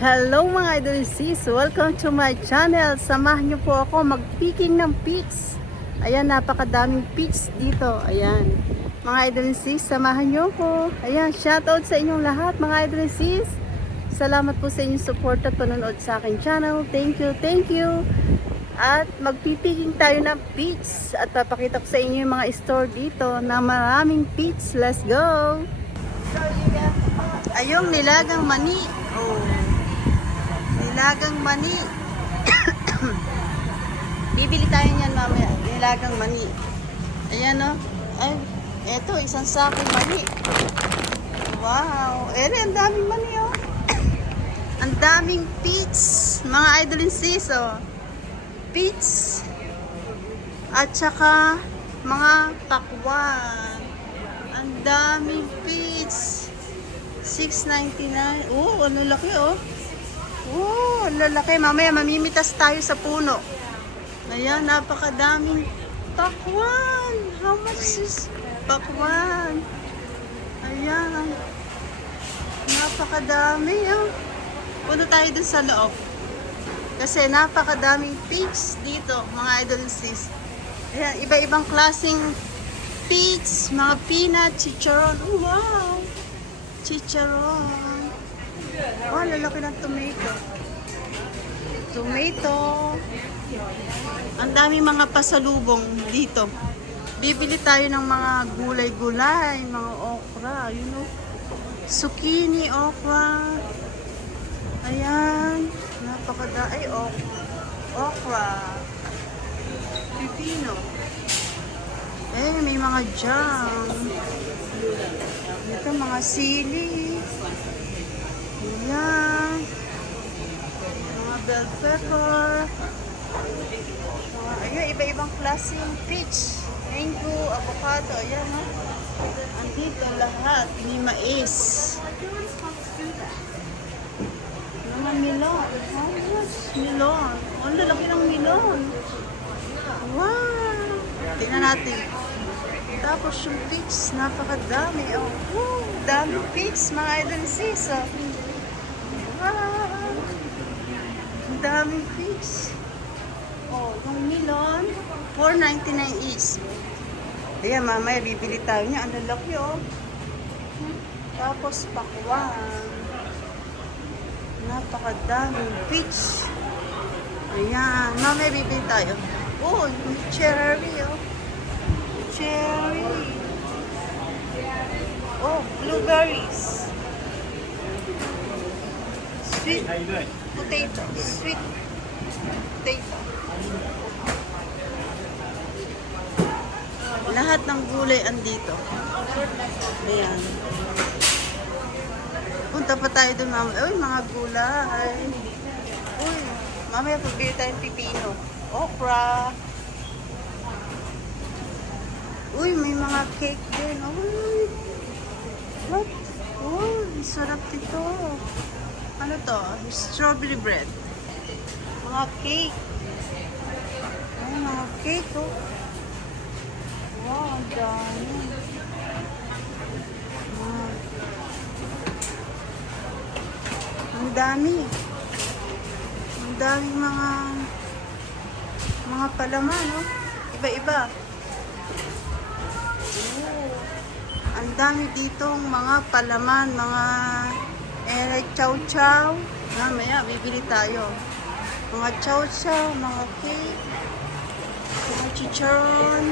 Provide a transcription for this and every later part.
Hello mga idol sis! Welcome to my channel! Samahan niyo po ako mag-picking ng pics. Ayan, napakadaming pics dito. Ayan. Mga idol sis, samahan niyo ako. Ayan, shoutout sa inyong lahat mga idol sis. Salamat po sa inyong support at panonood sa aking channel. Thank you, thank you. At magpipicking tayo ng pics. At papakita ko sa inyo yung mga store dito na maraming pics. Let's go! Ayong nilagang mani. Oh. Nilagang mani. Bibili tayo niyan mamaya. Nilagang mani. Ayan o. Ay, eto, isang sakong mani. Wow. Ang daming mani o. Ang daming peach. Mga idol and sis o. Peach. At saka mga pakwan. Ang daming peach. $6.99. Oh, ano laki oh. Oh, lalaki. Mamaya mamimitas tayo sa puno. Ayan, napakadaming pakwan. How much is pakwan? Ayan. Napakadami. Oh. Punta tayo dun sa loob. Kasi napakadaming peach dito, mga idol sis. Ayan, iba-ibang klaseng peach, mga peanut, chicharon. Oh, wow. Chicharon. Oh, lalaki ng tomato. Tomato. Ang dami mga pasalubong dito. Bibili tayo ng mga gulay-gulay, mga okra, you know. Zucchini, okra. Ayan. Ay, okra. Pipino. Eh, may mga jam. Ito, mga sili. Ayan. Mga bell pepper. Ayan, iba-ibang klaseng peach. Mango, avocado. Ayan, ha. Andito lahat. May mais. Mga melon. Melon. Ang lalaki ng melon. Wow. Tingnan natin. Tapos yung peach, napakadami. Oh, woo, dami peach, mga idol sis. Oh. Wow. Daming peach. Oh, yung melon, $4.99 each. Ayan, mamaya bibili tayo niya. Ang lalaki, oh. Tapos pakwan. Napakadaming peach. Ayan, mamaya bibili tayo. Oh, yung cherry, oh. Cherry. Oh, blueberries. Sweet potato. Sweet potato. Lahat ng gulay andito. Ayan. Punta pa tayo dun mamaya. Uy, mga gulay. Uy, mamaya pagbili tayong pipino. Okra. Uy, may mga cake din. Uy. What? Uy, sarap ito. Ano to? Strawberry bread. Mga cake. Ay, mga cake, oh. Wow, ang dami. Wow. Ang dami. Ang dami mga palaman, oh. Iba-iba. Ang dami ditong mga palaman, mga chow-chow. Mamaya, bibili tayo. Mga chow-chow, mga cake, mga chicharon.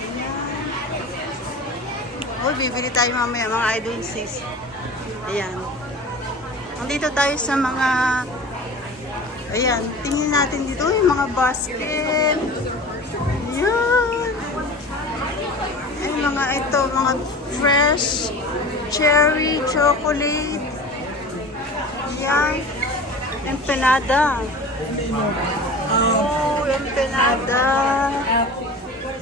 Ayan. Oh, bibili tayo mamaya, mga idol sis. Ayan. Nandito tayo sa mga... Ayan, tingnan natin dito yung mga basket. Ayan. Ay, mga ito, mga fresh cherry chocolate. Ayan. Empanada. Oh, empanada.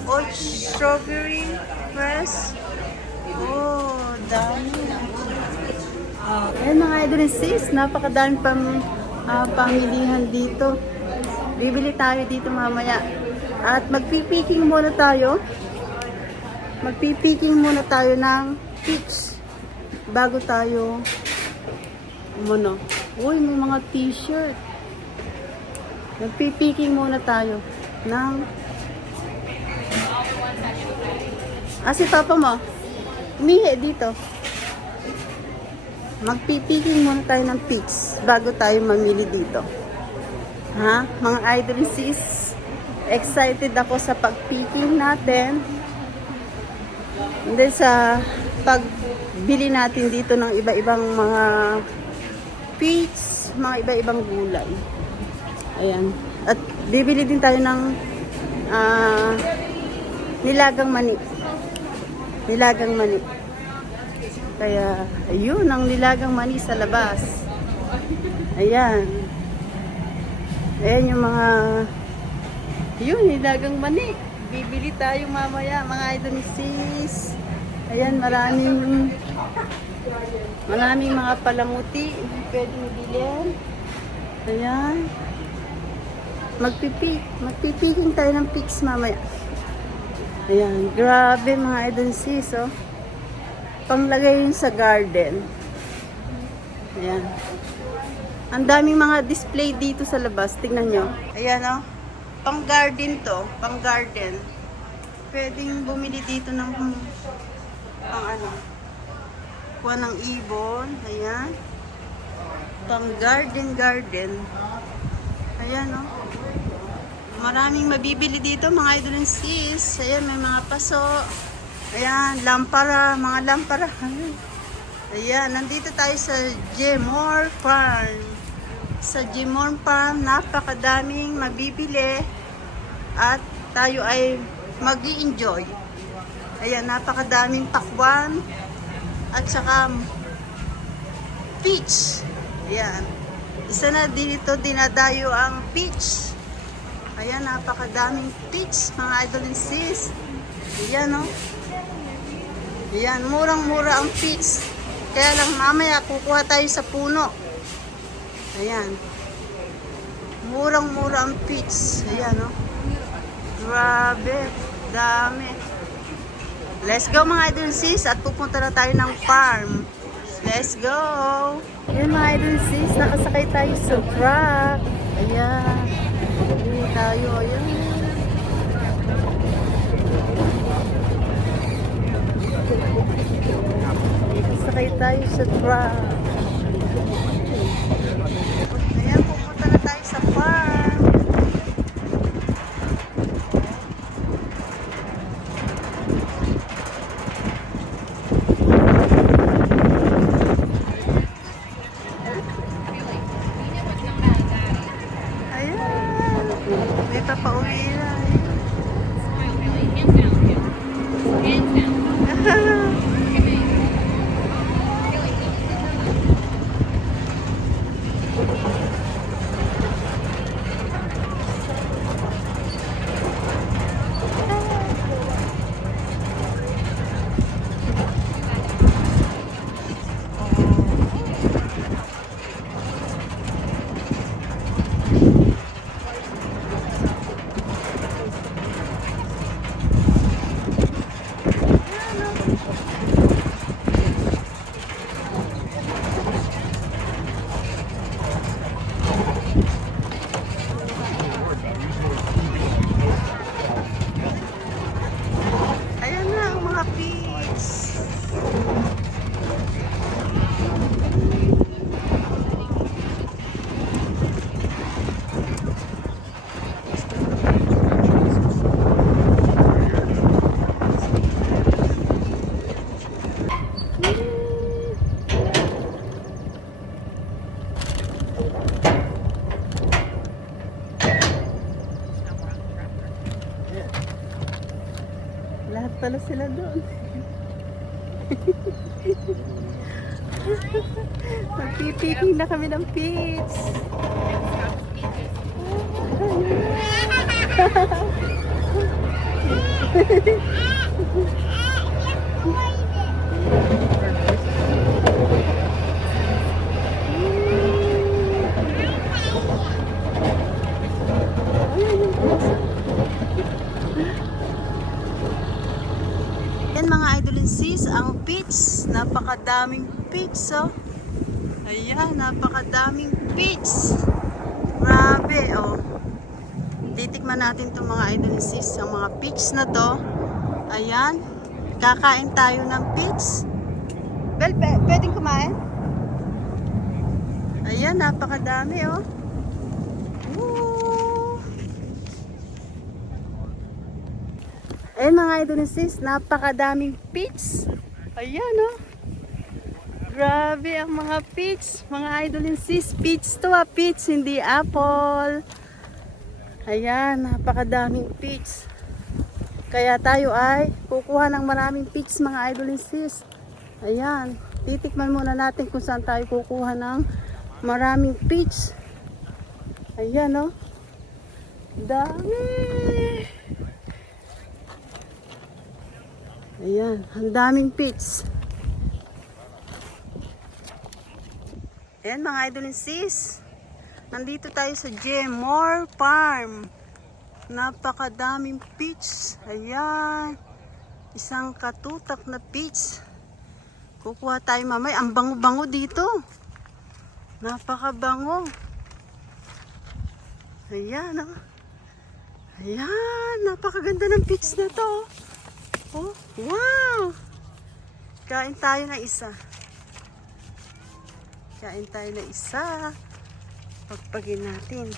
Oh, strawberry fresh. Oh, dami. Ayan mga idol sis, napakadami pamilihan dito. Bibili tayo dito mamaya. At magpipicking muna tayo. Magpipicking muna tayo ng peach bago tayo Umano. Uy, may mga t-shirt. Nagpipiking muna tayo ng... si papa mo. Umihi dito. Magpipiking muna tayo ng pics bago tayo mamili dito. Ha? Mga idol sis, excited ako sa pagpiking natin. Hindi sa pagbili natin dito ng iba-ibang mga pics, mga iba-ibang gulay. Ayan. At bibili din tayo ng nilagang mani. Nilagang mani. Kaya, ayun, ang nilagang mani sa labas. Ayan. Ayan yung mga, yun, nilagang mani. Bibili tayo mamaya, mga idol sis. Ayan, maraming mga palamuti. Pwedeng bilhin. Ayan. Magpipiking tayo ng pics mamaya. Ayan, grabe mga idol sis, oh. Panglagay yun sa garden. Ayan. Ang daming mga display dito sa labas. Tingnan nyo. Ayan, oh. Pang garden to. Pang garden. Pwedeng bumili dito ng pang ano. Kuha ng ibon. Ayan. Pang garden. Ayan, oh. Maraming mabibili dito, mga idol and sis. Ayan, may mga paso. Ayan, lampara, mga lampara. Ayan, nandito tayo sa Jemor Farm. Sa Jemor Farm, napakadaming mabibili. At tayo ay mag-i-enjoy. Ayan, napakadaming pakwan. At saka peach. Ayan. Isa na dito dinadayo ang peach. Ayan, napakadaming peach, mga idol and sis. Ayan, oh. Ayan, murang-mura ang peach. Kaya lang mamaya kukuha tayo sa puno. Ayan. Murang-mura ang peach. Ayan, oh. Grabe, dami. Let's go, mga idol and sis, at pupunta na tayo ng farm. Let's go. Ayan, mga idol and sis, nakasakay tayo sa truck. Ayan. Hindi tayo, ayan. Sakay tayo sa truck. Ayan, pupunta na tayo sa farm. May papauwi na. Ayan na ang mga pigs. Lahat pala sila doon. Magpipiking na kami ng pigs. Yan mga idol and sis, ang peach. Napakadaming peach, oh. Ayan. Ayan, napakadaming peach. Grabe, oh. Titikman natin itong mga idol sis, ang mga peach na to. Ayan, kakain tayo ng peach. Bel, pwedeng kumain? Ayan, napakadami, oh. Woo! Ayan mga idol sis, napakadaming peach. Ayan, oh. Grabe ang mga peach. Mga idol sis, peach to, peach, hindi apple. Ayan, napakadaming peach. Kaya tayo ay kukuha ng maraming peach mga idol sis. Ayan, titikman muna natin kung saan tayo kukuha ng maraming peach. Ayan, oh. Dami. Ayan, ang daming peach. Ayan mga idol sis. Nandito tayo sa Jemor Farm. Napakadaming peach. Ayan. Isang katutak na peach. Kukuha tayo mamaya. Ang bango-bango dito. Napakabango. Ayan, oh. Ayan. Napakaganda ng peach na to. Oh, wow. Kain tayo ng isa. Kain tayo ng isa. Pagpagin natin.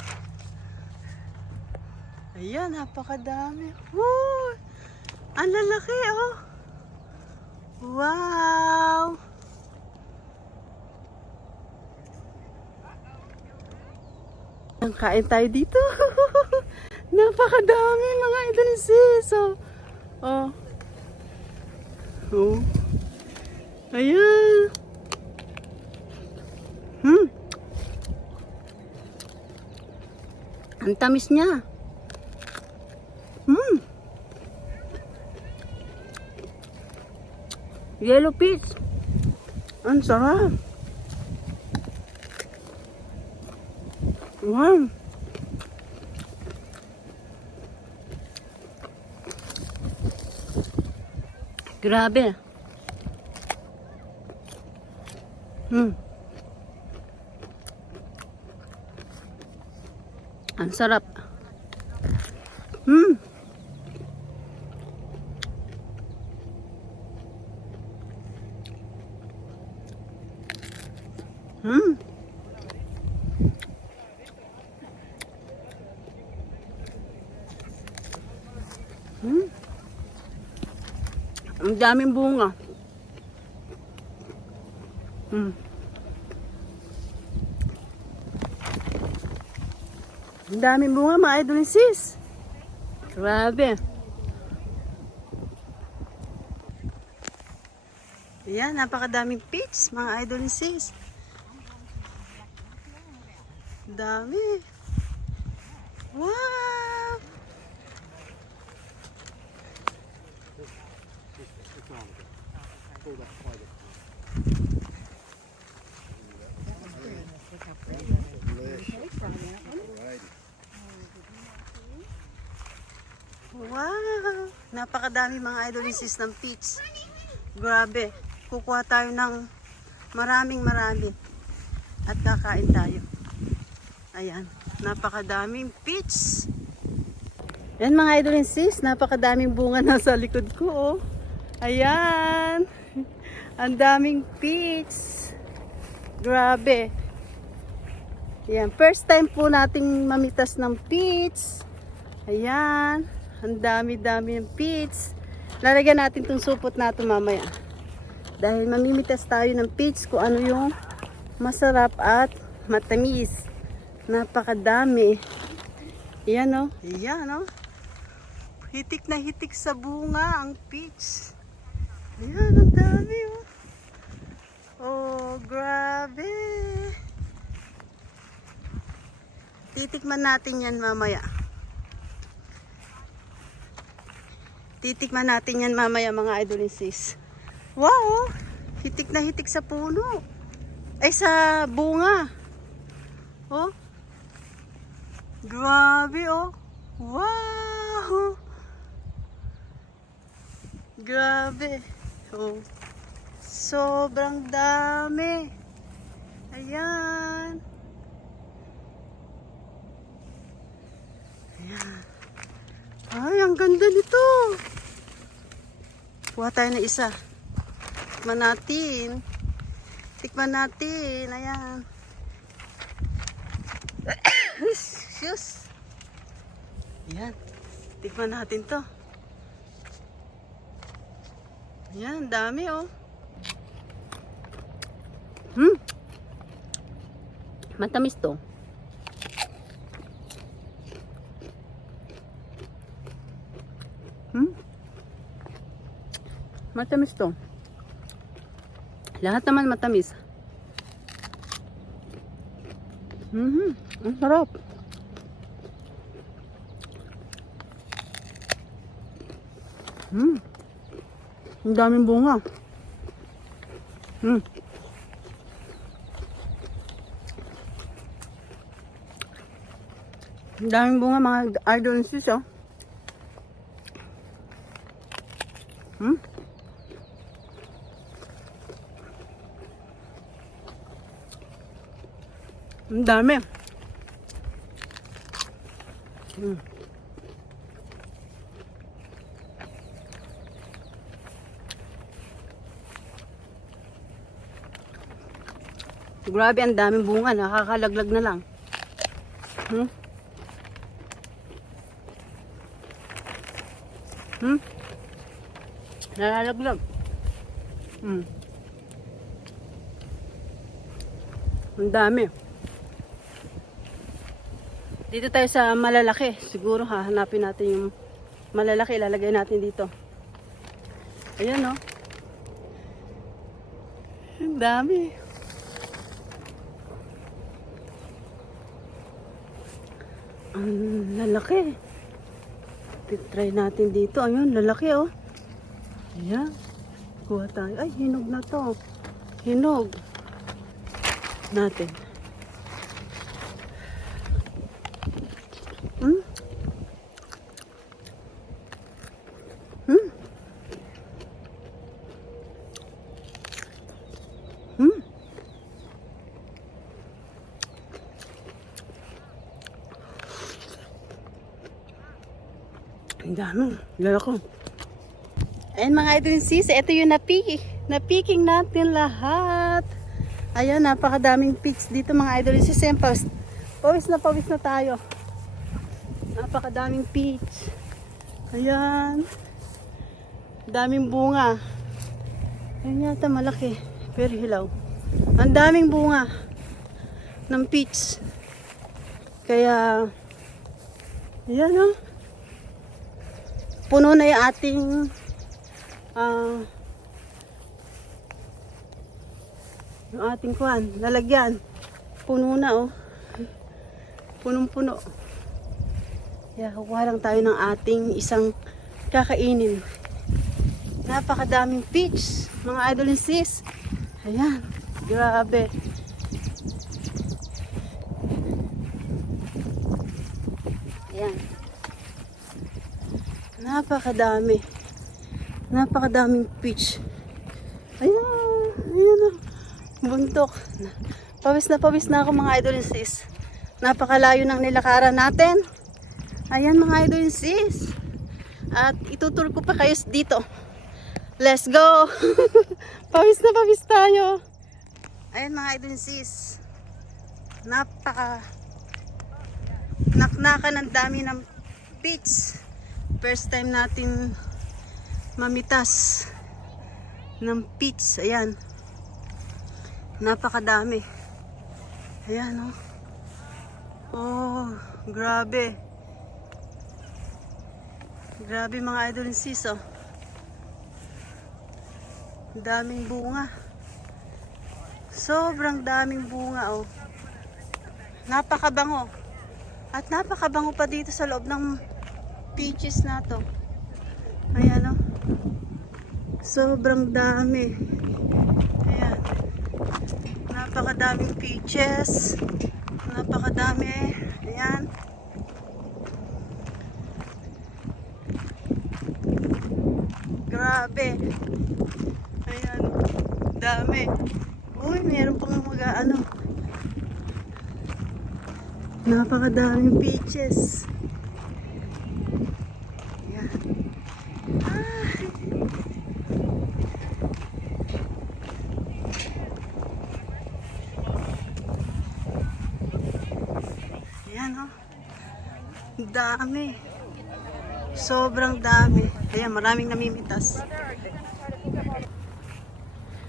Ayan, napakadami. Woo! Ang lalaki, oh. Wow! Kain tayo dito. Napakadami mga idol sis. Oh. Oh. Oh. Ayan. Ang tamis niya. Yellow peach. Ang sarap. Wow. Grabe. Ang sarap. Ang daming bunga. Ang daming bunga mga idol sis. Grabe. Ayan, napakadaming peach mga idol sis. Dami. Wow. Wow! Napakadami mga idol sis ng peach. Grabe. Kukuha tayo ng marami. At kakain tayo. Ayan. Napakadaming peach. Yan mga idol sis. Napakadaming bunga na sa likod ko. Oh. Ayan. Ang daming peach. Grabe. Ayan. First time po nating mamitas ng peach. Ayan. Ang dami-dami ng peach. Lalagyan natin itong supot natin mamaya. Dahil mamimitas tayo ng peach kung ano yung masarap at matamis. Napakadami. Ayan, oh. Ayan, oh. Hitik na hitik sa bunga ang peach. Ayan, ang dami, oh. Oh, grabe. Titikman natin yan mamaya. Titikman natin yan mamaya mga idol sis. Wow! Hitik na hitik sa puno. Ay, sa bunga. Oh. Grabe, oh. Wow! Grabe. Oh. Sobrang dami. Ayan. Ayan. Ay, ang ganda nito. Kuha tayo na isa. Tikman natin. Tikman natin. Ayan. Sus. Ayan. Tikman natin to. Ayan, dami oh. Matamis to. Matamis to. Lahat naman matamis. Ang sarap. Ang daming bunga. Ang daming bunga mga idol sis oh. Ang dami. Grabe, ang daming bunga. Nakakalaglag na lang. Nalalaglag. Ang dami. Dito tayo sa malalaki. Siguro hahanapin natin yung malalaki. Ilalagay natin dito. Ayan o. Ang dami. Ang lalaki. Try natin dito. Ayun, lalaki oh. Ayan. Kuha tayo. Ay, hinog na to. Hinog. Natin. Ang dami. Lala ko. Ayan mga idol sis, ito yung napiking natin lahat. Ayan, napakadaming peaks dito mga idol sis. Pawis na tayo. Napakadaming peaks. Ayan. Daming bunga. Ayan yata malaki. Pero hilaw. Ang daming bunga ng peaks. Kaya, ayan o. Puno na yung ating yung ating kuwan, lalagyan. Puno na oh. Punong-puno. Kaya kukuha lang tayo ng ating isang kakainin. Napakadaming peach, mga idol and sis. Ayan, grabe. Ayan. Napakadami. Napakadaming peach. Ayan. Ayan o. Buntok. Pawis na ako mga idol and sis. Napakalayo ng nilakaran natin. Ayan mga idol and sis. At itutur ko pa kayo dito. Let's go. Pawis tayo. Ayan mga idol and sis. Naknakan ang dami ng peach. First time natin mamitas ng peach. Ayan. Napakadami. Ayan oh. Oh, grabe. Grabe mga idol and sis oh. Daming bunga. Sobrang daming bunga oh. Napakabango. At napakabango pa dito sa loob ng peaches na to. Ayan o. Sobrang dami. Ayan. Napakadaming peaches. Napakadami. Ayan. Grabe. Ayan. Dami. Uy, meron pang mga Napakadaming peaches. Ayan. Ayan oh. Ang dami. Sobrang dami. Ayan, maraming namimitas.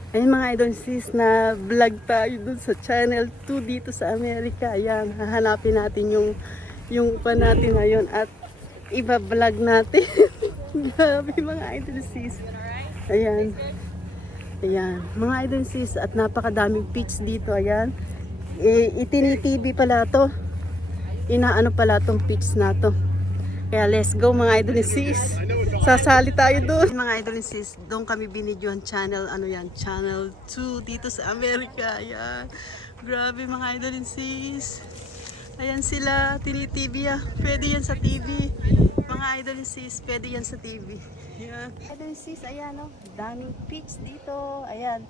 Ayun mga idol sis, na vlog tayo dun sa channel 2 dito sa Amerika. Ayan, hahanapin natin yung pa natin ngayon at iba-vlog natin. Grabe mga idol sis. Ayan. Ayan, mga idol sis, at napakadaming peach dito. Ayan. Itinitv pala to. Inaano pala tong peach na to. Kaya let's go mga idol sis. Sasali tayo doon. Mga idol sis, doon kami binidyohan channel, ano yan, channel 2 dito sa Amerika. Ayan. Grabe mga idol sis. Ayan sila, tinitv ah. Pwede yan sa TV. Mga idol sis, pwede yan sa TV. Ayan. Idol sis, ayan oh. Daming peach dito. Ayan.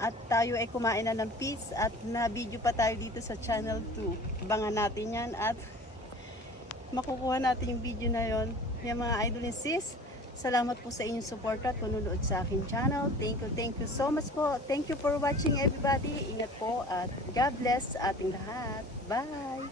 At tayo ay kumain na ng peach at na-video pa tayo dito sa channel 2. Abangan natin yan at makukuha natin yung video na yon. Yan mga idol and sis, salamat po sa inyong support at panunood sa aking channel. Thank you so much po. Thank you for watching everybody. Ingat po at God bless sa ating lahat. Bye!